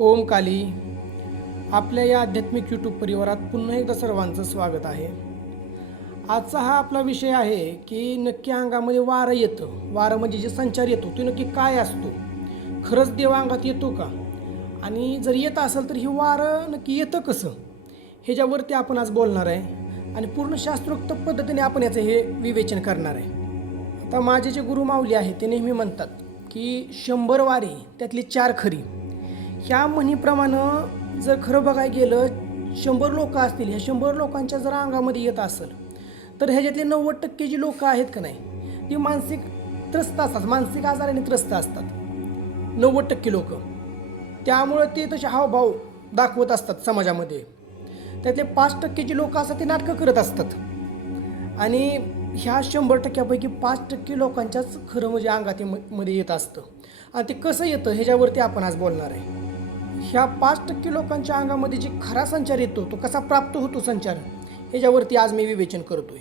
ओम काली. आपल्या या आध्यात्मिक यूट्यूब परिवारात पुन्हा एकदा सर्वांचं स्वागत आहे. आजचा हा आपला विषय आहे की नक्की अंगामध्ये वारं येतं, वारं म्हणजे जे संचार येतो तो नक्की काय असतो, खरंच देव अंगात येतो का, आणि जर येत असेल तर हे वारं नक्की येतं कसं, ह्याच्यावरती आपण आज बोलणार आहे आणि पूर्ण शास्त्रोक्त पद्धतीने आपण याचं हे विवेचन करणार आहे. आता माझे जे गुरु माऊली आहेत ते नेहमी म्हणतात की 100 वारे त्यातली 4 खरी. ह्या म्हणीप्रमाणे जर खरं बघायला गेलं 100 लोक असतील, ह्या 100 लोकांच्या जर अंगामध्ये येत असेल तर ह्याच्यातले 90% जी लोक आहेत का नाही ती मानसिक त्रस्त असतात, मानसिक आजाराने त्रस्त असतात 90% लोक. त्यामुळं ते तसे हावभाव दाखवत असतात समाजामध्ये. त्यातले 5% जी लोक असतात ते नाटकं करत असतात. आणि ह्या 100%पैकी 5% लोकांच्याच खरं म्हणजे अंगात मध्ये येत असतं. आणि ते कसं येतं ह्याच्यावरती आपण आज बोलणार आहे. ह्या 5% लोकांच्या अंगामध्ये जे खरा संचार येतो तो कसा प्राप्त होतो संचार, ह्याच्यावरती आज मी विवेचन करतोय.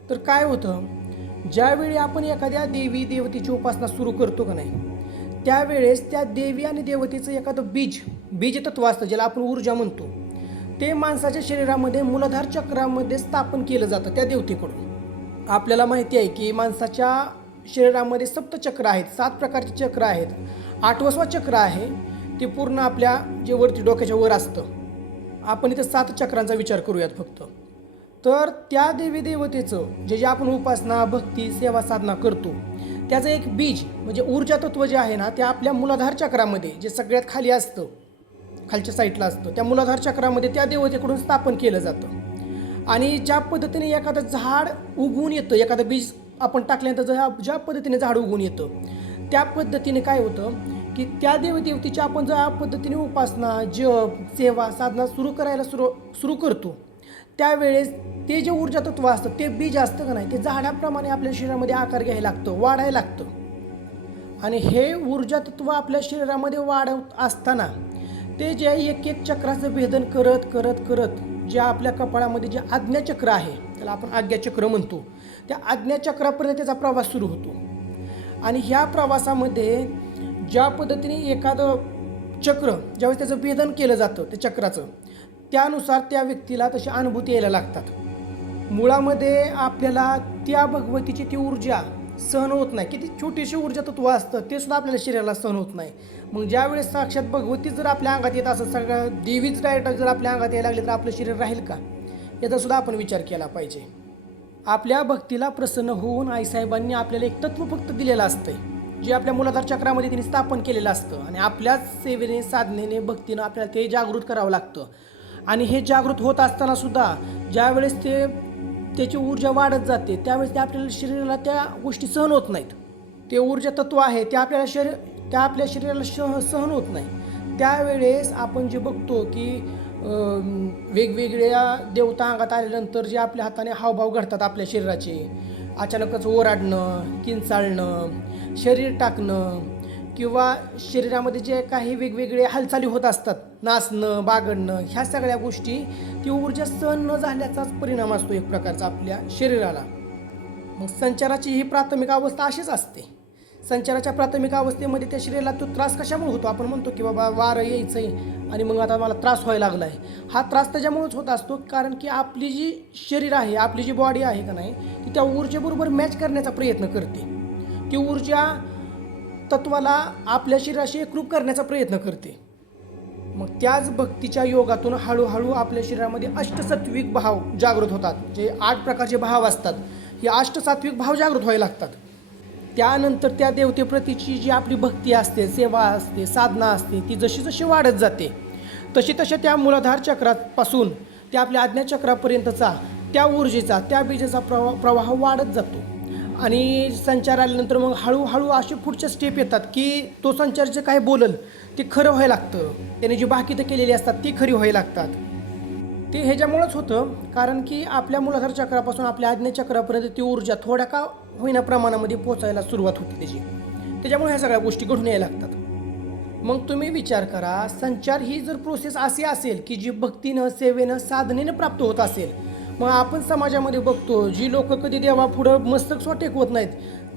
तर काय होतं, ज्यावेळी आपण एखाद्या देवी देवतेची उपासना सुरू करतो का नाही त्यावेळेस त्या देवी आणि देवतेचं एखादं बीजतत्व असतं ज्याला आपण ऊर्जा म्हणतो, ते माणसाच्या शरीरामध्ये मूलाधार चक्रामध्ये स्थापन केलं जातं त्या देवतेकडून. आपल्याला माहिती आहे की माणसाच्या शरीरामध्ये सप्तचक्र आहेत, 7 प्रकारचे चक्र आहेत. 8वं चक्र आहे ते पूर्ण आपल्या जे वरती डोक्याच्या वर असतं. आपण इथं 7 चक्रांचा विचार करूयात फक्त. तर त्या देवी देवतेचं जे आपण उपासना भक्ती सेवा साधना करतो त्याचं एक बीज म्हणजे ऊर्जा तत्व जे आहे ना ते आपल्या मूलाधार चक्रामध्ये जे सगळ्यात खाली असतं, खालच्या साईडला असतं, त्या मूलाधार चक्रामध्ये त्या देवतेकडून स्थापन केलं जातं. आणि ज्या पद्धतीने एखादं झाड उगवून येतं, एखादं बीज आपण टाकल्यानंतर ज्या पद्धतीने झाड उगवून येतं त्या पद्धतीने काय होतं की त्या देवतेची आपण ज्या पद्धतीने उपासना जप सेवा साधना सुरू करतो त्यावेळेस ते जे ऊर्जा तत्व असतं ते बीज असतं का नाही ते झाडाप्रमाणे आपल्या शरीरामध्ये आकार घ्यायला लागतं, वाढायला लागतं. आणि हे ऊर्जा तत्व आपल्या शरीरामध्ये वाढत असताना ते जे एक चक्राचं भेदन करत करत करत जे आपल्या कपाळामध्ये जे आज्ञाचक्र आहे त्याला आपण आज्ञाचक्र म्हणतो, त्या आज्ञाचक्रापर्यंत त्याचा प्रवास सुरू होतो. आणि ह्या प्रवासामध्ये ज्या पद्धतीने एखादं चक्र ज्यावेळेस त्याचं भेदन केलं जातं त्या चक्राचं, त्यानुसार त्या व्यक्तीला तशी अनुभूती यायला लागतात. मुळामध्ये आपल्याला त्या भगवतीची ती ऊर्जा सहन होत नाही. किती छोटीशी ऊर्जा तत्व असतं ते सुद्धा आपल्याला शरीराला सहन होत नाही. मग ज्यावेळेस साक्षात भगवती जर आपल्या अंगात येत असं सगळ्या देवीच डायरेक्ट जर आपल्या अंगात यायला लागले तर आपलं शरीर राहील का, याचा सुद्धा आपण विचार केला पाहिजे. आपल्या भक्तीला प्रसन्न होऊन आईसाहेबांनी आपल्याला एक तत्व फक्त दिलेलं असतंय जे आपल्या मूलाधार चक्रामध्ये त्यांनी स्थापन केलेलं असतं. आणि आपल्याच सेवेने साधनेने भक्तीनं आपल्याला ते जागृत करावं लागतं. आणि हे जागृत होत असताना सुद्धा ज्यावेळेस त्याची ऊर्जा वाढत जाते त्यावेळेस ते आपल्याला शरीराला त्या गोष्टी सहन होत नाहीत. ते ऊर्जा तत्व आहे ते आपल्या शरीराला सहन होत नाही. त्यावेळेस आपण जे बघतो की वेगवेगळ्या देवता अंगात आल्यानंतर जे आपल्या हाताने हावभाव घडतात आपल्या शरीराचे, अचानकच ओरडणं, किंचाळणं, शरीर टाकणं किंवा शरीरामध्ये जे काही वेगवेगळे हालचाली होत असतात, नाचणं बागडणं, ह्या सगळ्या गोष्टी ती ऊर्जा सहन न झाल्याचाच परिणाम असतो एक प्रकारचा आपल्या शरीराला. मग संचाराची ही प्राथमिक अवस्था अशीच असते. संचाराच्या प्राथमिक अवस्थेमध्ये त्या शरीराला तो त्रास कशामुळे होतो, आपण म्हणतो की बाबा वारं यायचं आहे आणि मग आता मला त्रास व्हायला लागला आहे. हा त्रास त्याच्यामुळेच होत असतो कारण की आपली जी शरीर आहे, आपली जी बॉडी आहे का नाही ती त्या ऊर्जेबरोबर मॅच करण्याचा प्रयत्न करते. ती ऊर्जा तत्वाला आपल्या शरीराशी एकरूप करण्याचा प्रयत्न करते. मग त्याच भक्तीच्या योगातून हळूहळू आपल्या शरीरामध्ये अष्टसात्विक भाव जागृत होतात. जे 8 प्रकारचे भाव असतात हे अष्टसात्विक भाव जागृत व्हायला लागतात. त्यानंतर त्या देवतेप्रतीची जी आपली भक्ती असते, सेवा असते, साधना असते, ती जशी जशी वाढत जाते तशी तशी त्या मूलाधार चक्रापासून त्या आपल्या आज्ञाचक्रापर्यंतचा त्या ऊर्जेचा त्या बीजाचा प्रवाह वाढत जातो. आणि संचार आल्यानंतर मग हळूहळू असे पुढच्या स्टेप येतात की तो संचार जे काय बोलल ते खरं व्हायला लागतं, त्याने जी बाकीतं केलेली असतात ती खरी व्हायला लागतात. ते ह्याच्यामुळंच होतं कारण की आपल्या मूलाधार चक्रापासून आपल्या आज्ञाचक्रापर्यंत ती ऊर्जा थोड्या का होईना प्रमाणामध्ये पोचायला सुरुवात होती त्याची. त्याच्यामुळे ह्या सगळ्या गोष्टी घडून यायला लागतात. मग तुम्ही विचार करा, संचार ही जर प्रोसेस अशी असेल की जी भक्तीनं सेवेनं साधनेनं प्राप्त होत असेल, मग आपण समाजामध्ये बघतो जी लोक कधी देवापुढं मस्तक टेकवत नाहीत,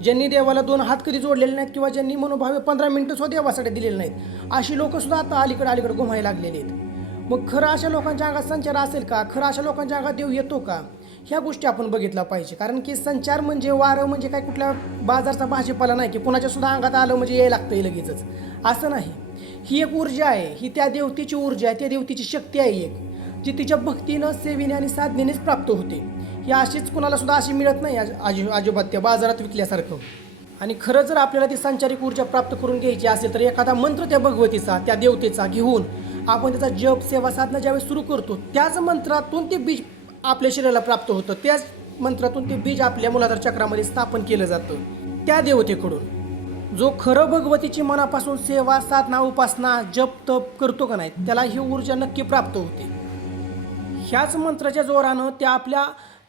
ज्यांनी देवाला 2 हात कधी जोडलेले नाहीत किंवा ज्यांनी मनोभावे 15 मिनिटं सुद्धा देवासाठी दिलेले नाहीत, अशी लोकंसुद्धा आता अलीकडे घुमायला लागलेली आहेत. मग खरं अशा लोकांच्या अंगात संचार असेल का? खरं अशा लोकांच्या अंगात देव येतो का? ह्या गोष्टी आपण बघितल्या पाहिजे. कारण की संचार म्हणजे, वारं म्हणजे काय कुठल्या बाजारचा भाजीपाला नाही की कुणाच्या सुद्धा अंगात आलं म्हणजे यायला लागतं लगेचच, असं नाही. ही एक ऊर्जा आहे, ही त्या देवतेची ऊर्जा आहे, त्या देवतेची शक्ती आहे एक, जी तिच्या भक्तीनं, सेवेने आणि साधनेनेच प्राप्त होते. ही अशीच कुणाला सुद्धा अशी मिळत नाही अजिबात त्या बाजारात विकल्यासारखं. आणि खरं जर आपल्याला ती संचारिक ऊर्जा प्राप्त करून घ्यायची असेल तर एखादा मंत्र त्या भगवतीचा, त्या देवतेचा घेऊन आपण त्याचा जप, सेवा, साधना ज्यावेळेस सुरू करतो, त्याच मंत्रातून ते बीज आपल्या शरीराला प्राप्त होतं. त्याच मंत्रातून ते बीज आपल्या मूलाधार चक्रामध्ये स्थापन केलं जातं त्या देवतेकडून. जो खरं भगवतीची मनापासून सेवा, साधना, उपासना, जप, तप करतो का नाही, त्याला ही ऊर्जा नक्की प्राप्त होते. ह्याच मंत्राच्या जोरानं त्या आपल्या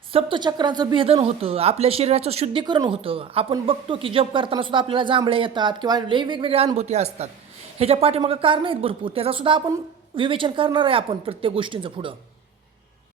सप्तचक्रांचं भेदन होतं, आपल्या शरीराचं शुद्धीकरण होतं. आपण बघतो की जप करताना सुद्धा आपल्याला जांभळ्या येतात किंवा वेगवेगळ्या अनुभूती असतात. ह्याच्या पाठीमागं कारण आहेत भरपूर, त्याचा सुद्धा आपण विवेचन करणार आहे आपण प्रत्येक गोष्टींचं पुढं.